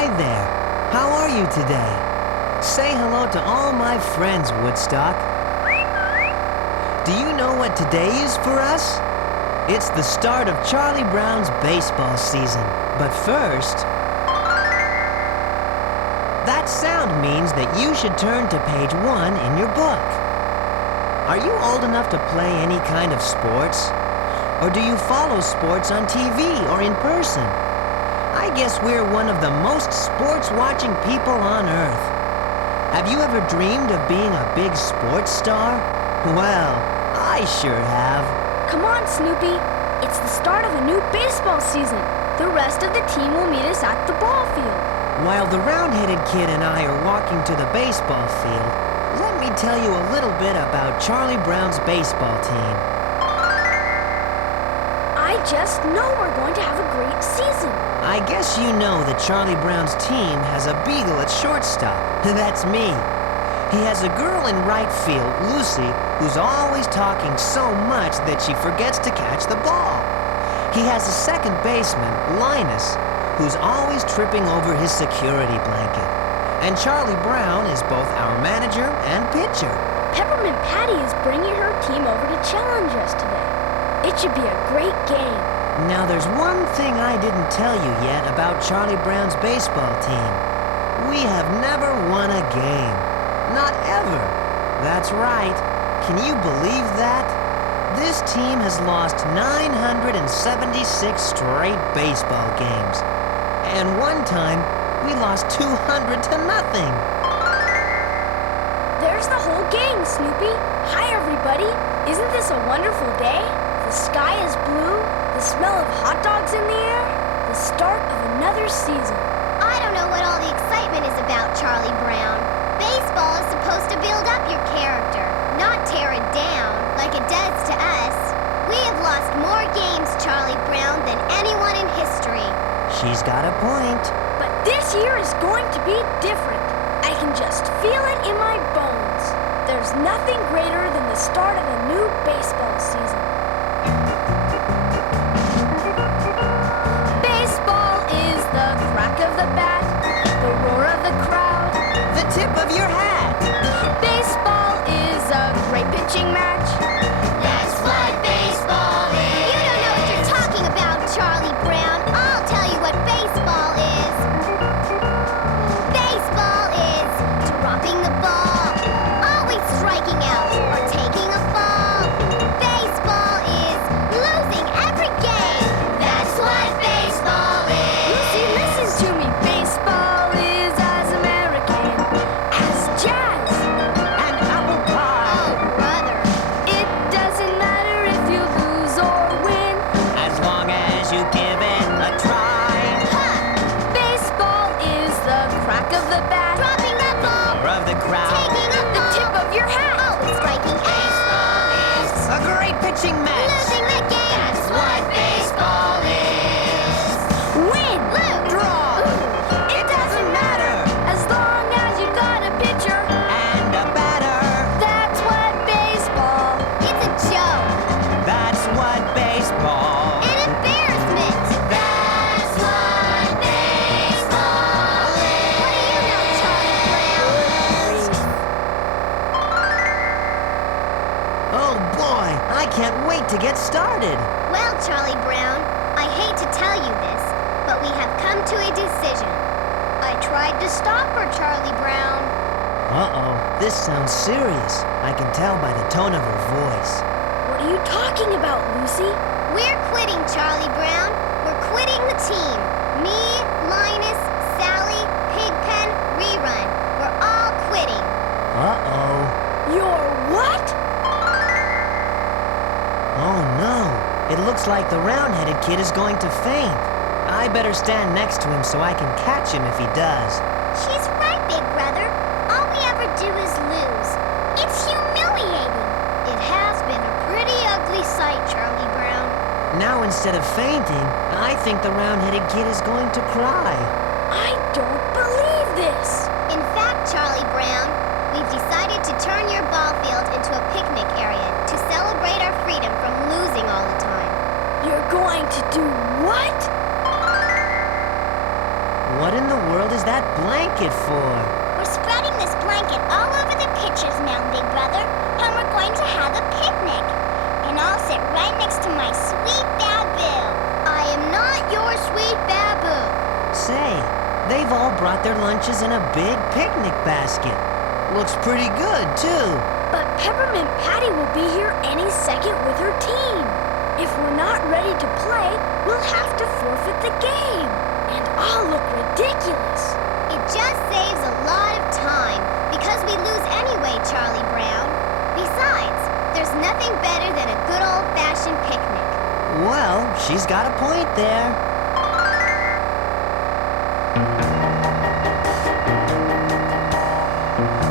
Hi there. How are you today? Say hello to all my friends, Woodstock. Do you know what today is for us? It's the start of Charlie Brown's baseball season. But first, that sound means that you should turn to page 1 in your book. Are you old enough to play any kind of sports? Or do you follow sports on TV or in person? I guess we're one of the most sports-watching people on Earth. Have you ever dreamed of being a big sports star? Well, I sure have. Come on, Snoopy. It's the start of a new baseball season. The rest of the team will meet us at the ball field. While the round-headed kid and I are walking to the baseball field, let me tell you a little bit about Charlie Brown's baseball team. I just know we're going to have a great season. I guess you know that Charlie Brown's team has a beagle at shortstop. That's me. He has a girl in right field, Lucy, who's always talking so much that she forgets to catch the ball. He has a second baseman, Linus, who's always tripping over his security blanket. And Charlie Brown is both our manager and pitcher. Peppermint Patty is bringing her team over to challenge us today. It should be a great game. Now there's one thing I didn't tell you yet about Charlie Brown's baseball team. We have never won a game. Not ever. That's right. Can you believe that? This team has lost 976 straight baseball games. And one time, we lost 200 to nothing. There's the whole gang, Snoopy. Hi, everybody. Isn't this a wonderful day? The sky is blue, the smell of hot dogs in the air, the start of another season. I don't know what all the excitement is about, Charlie Brown. Baseball is supposed to build up your character, not tear it down like it does to us. We have lost more games, Charlie Brown, than anyone in history. She's got a point. But this year is going to be different. I can just feel it in my bones. There's nothing greater than the start of a new baseball season. Baseball is the crack of the bat, the roar of the crowd, The tip of your hat. Baseball is a great pitching match. That's what baseball is. You don't know what you're talking about, Charlie Brown. I'll tell you what baseball is. Baseball is dropping the ball, always striking out, or taking a fall. Baseball is losing every game. That's what baseball is. Lucy, listen to me. Baseball is as American as jazz. And apple pie. Oh, brother. It doesn't matter if you lose or win. As long as you give it a try. Baseball is the crack of the bat, Dropping the ball, Or of the crowd. taking a the ball. tip of your hat. Oh, it's striking out. A great pitching match. Losing the game. That's what baseball is. Win, Lose. Draw. It doesn't matter as long as you got a pitcher. And a batter. That's what baseball. It's a joke. That's what baseball. An embarrassment. That's what baseball is. What do you know, Charlie Brown? Oh boy, I can't wait to get started. Well, Charlie Brown, I hate to tell you this, but we have come to a decision. I tried to stop her, Charlie Brown. Uh-oh, this sounds serious. I can tell by the tone of her voice. What are you talking about, Lucy? We're quitting, Charlie Brown. We're quitting the team. Me, Linus, Sally, Pigpen, Rerun. We're all quitting. Uh-oh. You're what? Oh no, it looks like the round-headed kid is going to faint. I better stand next to him so I can catch him if he does. She's right, big brother. All we ever do is lose. It's humiliating. It has been a pretty ugly sight, Charlie Brown. Now instead of fainting, I think the round-headed kid is going to cry. I don't believe this. In fact, Charlie Brown, we've decided to turn your ball field into a picnic area to celebrate our freedom from losing all the time. You're going to do what? What in the world is blanket for? We're spreading this blanket all over the pitcher's mound, Big Brother, and we're going to have a picnic. And I'll sit right next to my sweet Baboo. I am not your sweet Baboo. Say, they've all brought their lunches in a big picnic basket. Looks pretty good, too. But Peppermint Patty will be here any second with her team. If we're not ready to play, we'll have to forfeit the game. And I'll look ridiculous. It just saves a lot of time because we lose anyway, Charlie Brown. Besides, there's nothing better than a good old-fashioned picnic. Well, she's got a point there.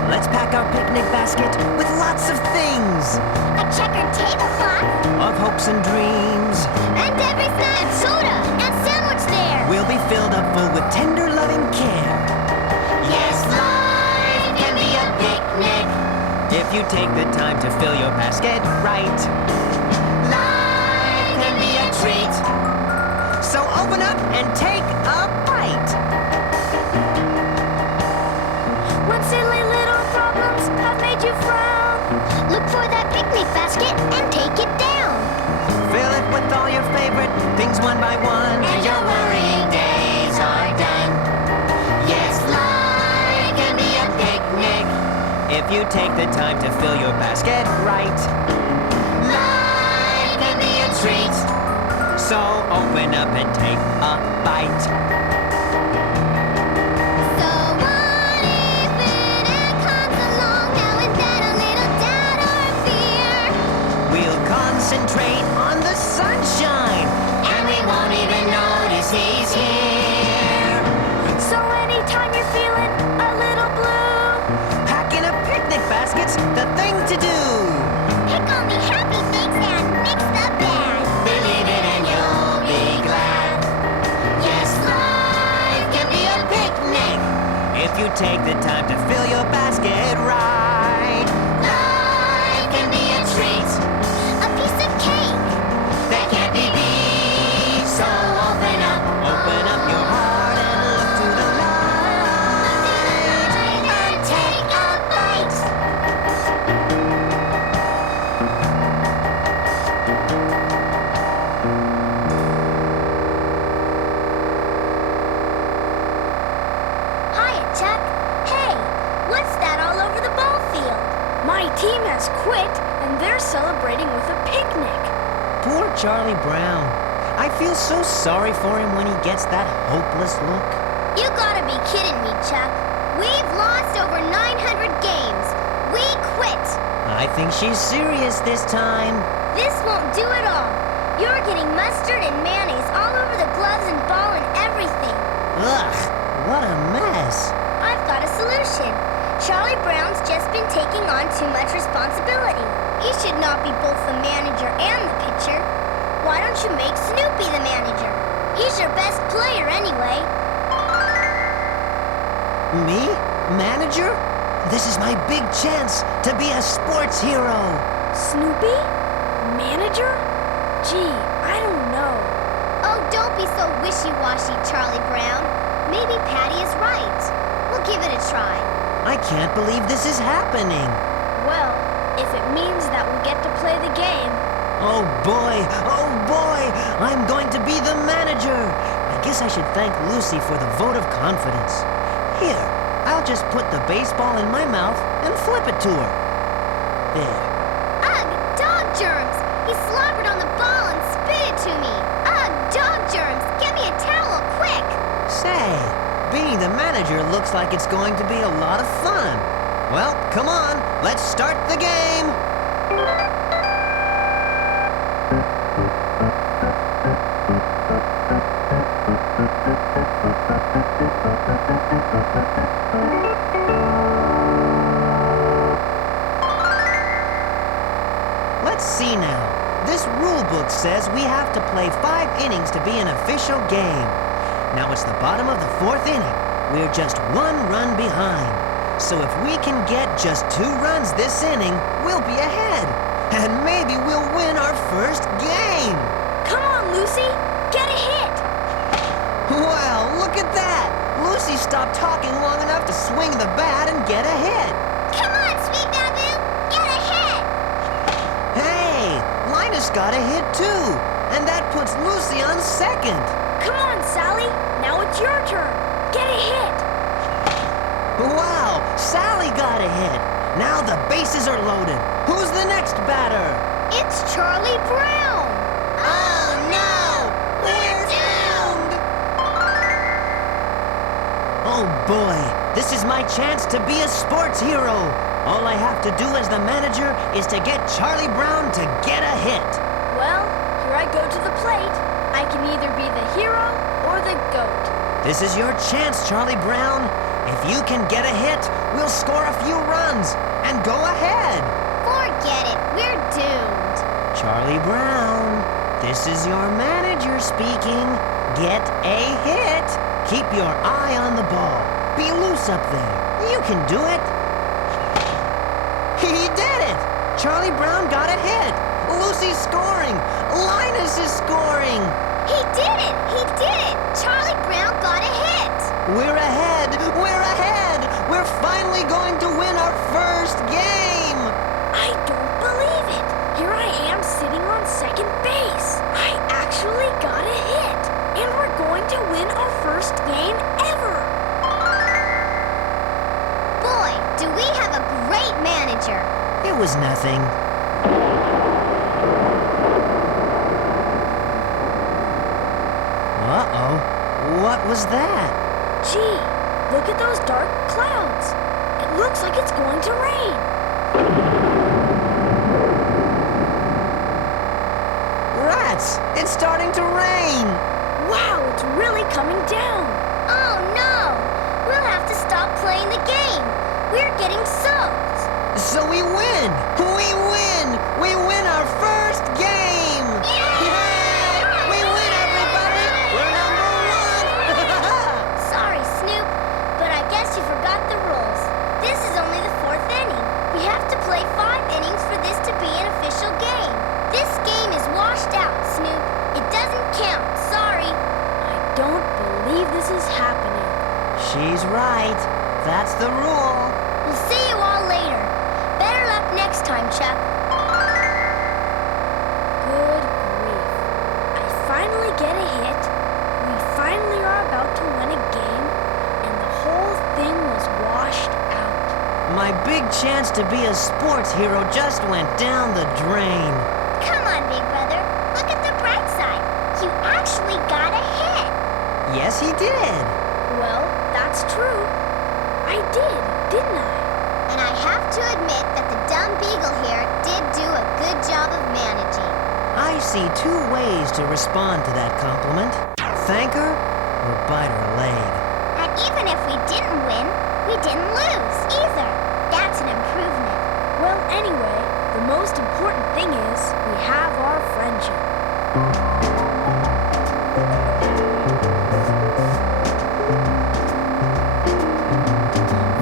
Let's pack our picnic basket with lots of things. A checkered tablecloth. Of hopes and dreams. And every snack. And soda. And sandwich there. We'll be filled up full with tender loving care. Yes, life can be a picnic. If you take the time to fill your basket right, Life can be a treat. so open up and take a bite. When silly little problems have made you frown, Look for that picnic basket and take it down. Fill it with all your favorite things one by one, And your worrying days are done. Yes, life can be a picnic. if you take the time to fill your basket right. Life can be a treat. So open up and take a bite. So what if it comes along now and then, a little doubt or fear? We'll concentrate on the sunshine, And we won't even notice he's here. so anytime you're feeling a little blue, packing a picnic basket's the thing to do. Pick on the happy things and mix the bad. Believe it and you'll be glad. Yes, life can be a picnic. If you take the time to fill your basket right. Life can be a treat. A piece of cake that can't be beat. So open up Open up your heart and look to the light. and take a bite. Hiya, Chuck. Hey, what's that all over the ball field? my team has quit and they're celebrating with a picnic. Poor Charlie Brown. I feel so sorry for him when he gets that hopeless look. You gotta be kidding me, Chuck. We've lost over 900 games. We quit. I think she's serious this time. This won't do it all. You're getting mustard and mayonnaise all over the gloves and ball and everything. Ugh, what a mess. I've got a solution. Charlie Brown's just been taking on too much responsibility. He should not be both the manager and the pitcher. Why don't you make Snoopy the manager? He's your best player anyway. Me? Manager? This is my big chance to be a sports hero. Snoopy? Manager? Gee, I don't know. Oh, don't be so wishy-washy, Charlie Brown. Maybe Patty is right. We'll give it a try. I can't believe this is happening. Well, if it means that we'll get to play the game. Oh boy, I'm going to be the manager. I guess I should thank Lucy for the vote of confidence. Here, I'll just put the baseball in my mouth and flip it to her. There. Ugh, dog germs! He slobbered on the ball and spit it to me. Ugh, dog germs! Get me a towel, quick! Say, being the manager looks like it's going to be a lot of fun. Well, come on, let's start the game. Let's see now. This rule book says we have to play 5 innings to be an official game. Now it's the bottom of the 4th inning. We're just 1 run behind. So if we can get just 2 runs this inning, we'll be ahead. And maybe we'll win our first game. Come on, Lucy, get a hit. Well, look at that. Lucy's stop talking long enough to swing the bat and get a hit. Come on, Sweet Babu! Get a hit! Hey, Linus got a hit too, and that puts Lucy on second. Come on, Sally. Now it's your turn. Get a hit. Wow, Sally got a hit. Now the bases are loaded. Who's the next batter? It's Charlie Brown! Oh no! We're doomed! Oh boy, this is my chance to be a sports hero. All I have to do as the manager is to get Charlie Brown to get a hit. Well, here I go to the plate. I can either be the hero or the goat. This is your chance, Charlie Brown. If you can get a hit, we'll score a few runs and go ahead. Forget it, we're doomed. Charlie Brown, this is your manager speaking. Get a hit. Keep your eye on the ball. Be loose up there. You can do it. He did it! Charlie Brown got a hit. Lucy's scoring. Linus is scoring. He did it! He did it! Charlie Brown got a hit! We're ahead. We're ahead. We're finally going to win our first game. I don't believe it. Here I am sitting on second base. I actually got a hit. And we're going to win our first game ever. Boy, do we have a great manager! It was nothing. Uh-oh. What was that? Gee, look at those dark clouds. It looks like it's going to rain. Rats! It's starting to rain. Wow, it's really coming down. Oh no! We'll have to stop playing the game! We're getting soaked! So we win! We win! We win our first game! Yay! We win, everybody! We're number one! Sorry, Snoop, but I guess you forgot the rules. This is only the fourth inning. We have to play 5 innings for this to be an official game. This game is washed out, Snoop. It doesn't count. Sorry. I don't believe this is happening. She's right. That's the rule. We'll see you all later. Better luck next time, Chuck. Good grief. I finally get a hit. We finally are about to win a game, and the whole thing was washed out. My big chance to be a sports hero just went down the drain. Come on, big brother. Look at the bright side. You actually got a hit. Yes, he did. Well, that's true. I did, didn't I? And I have to admit that the dumb beagle here did do a good job of managing. I see 2 ways to respond to that compliment. Thank her or bite her leg. And even if we didn't win, we didn't lose either. That's an improvement. Well, anyway, the most important thing is we have our friendship.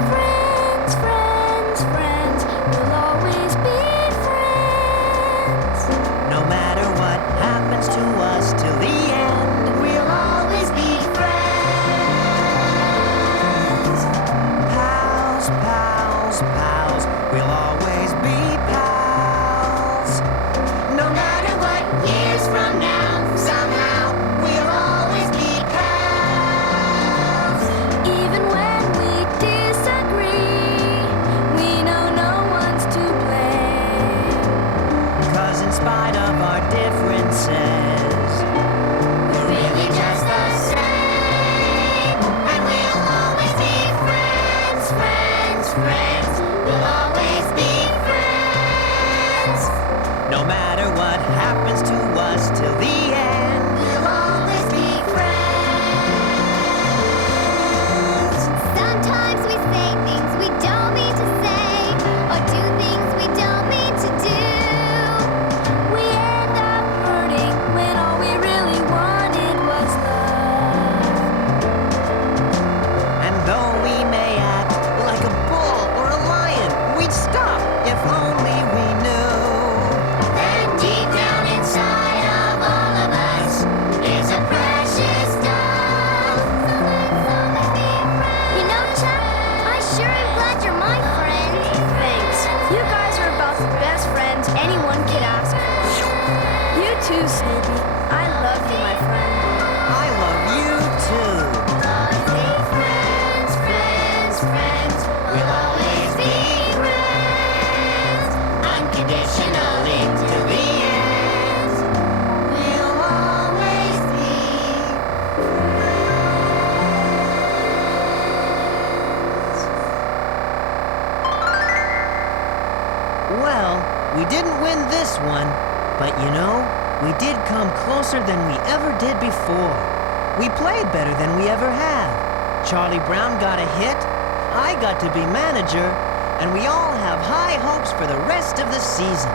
Friends, friends, friends, we'll always be friends. No matter what happens to us till the end, we'll always be friends. Pals, pals, pals, we'll always be pals. No matter what years from now, somehow we'll always be pals. Even when we disagree, we know no one's to blame. 'Cause in spite of our differences, we're really just the same. And we'll always be friends, friends, friends. We'll always be friends. No matter what happens to us till the end, we'll always be friends. Sometimes we say things we don't mean to say, or do things we don't mean to do. We end up hurting when all we really wanted was love. And though we may act like a bull or a lion, we'd stop if only we knew. Then deep down inside of all of us is a precious stuff. So let's always be friends. Well, we didn't win this one, but you know, we did come closer than we ever did before. We played better than we ever have. Charlie Brown got a hit, I got to be manager, and we all have high hopes for the rest of the season.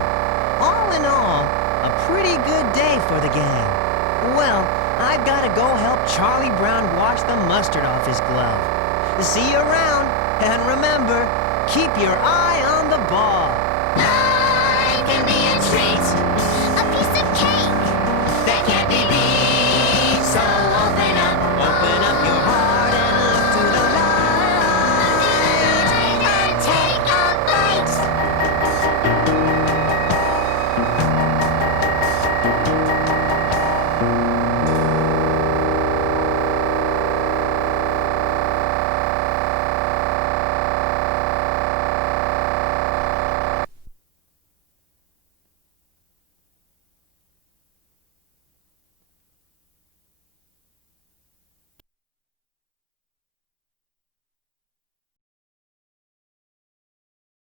All in all, a pretty good day for the gang. Well, I've got to go help Charlie Brown wash the mustard off his glove. See you around, and remember, keep your eyes